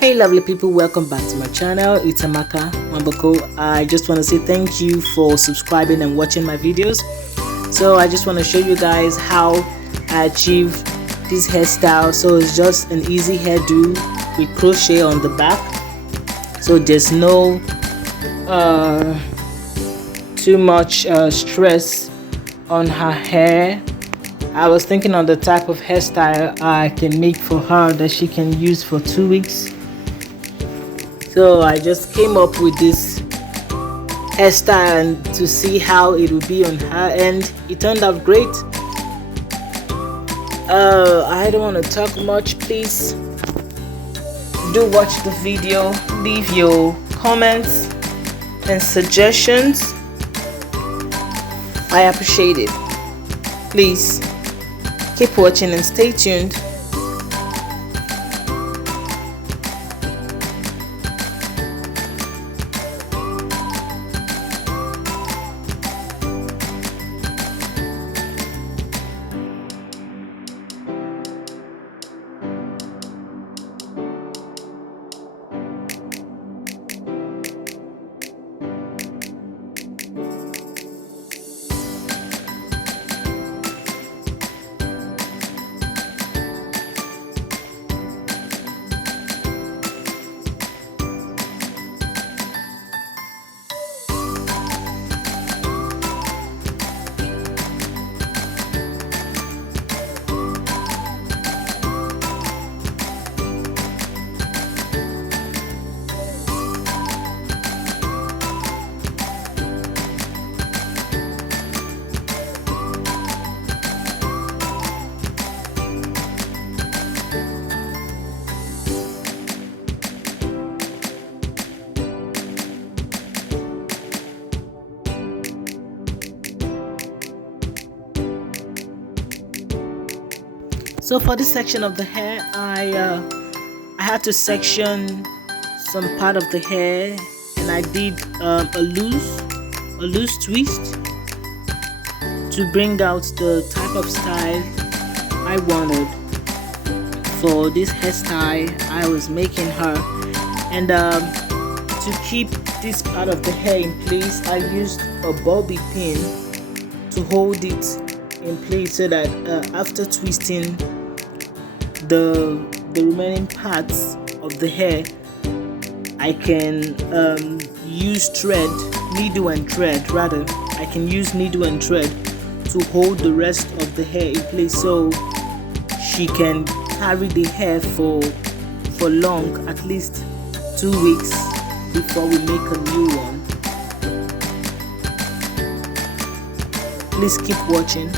Hey lovely people, welcome back to my channel. It's Amaka Mamboko. I just want to say thank you for subscribing and watching my videos. So I just want to show you guys how I achieved this hairstyle. So it's just an easy hairdo with crochet on the back, so there's no too much stress on her hair. I was thinking on the type of hairstyle I can make for her that she can use for 2 weeks. So I just came up with this hairstyle to see how it would be on her end. It turned out great. I don't want to talk much. Please do watch the video, leave your comments and suggestions. I appreciate it. Please keep watching and stay tuned. So for this section of the hair, I had to section some part of the hair, and I did a loose twist to bring out the type of style I wanted for this hairstyle I was making her. And to keep this part of the hair in place, I used a bobby pin to hold it in place so that after twisting the remaining parts of the hair, I can use needle and thread to hold the rest of the hair in place, so she can carry the hair for long, at least 2 weeks before we make a new one. Please keep watching.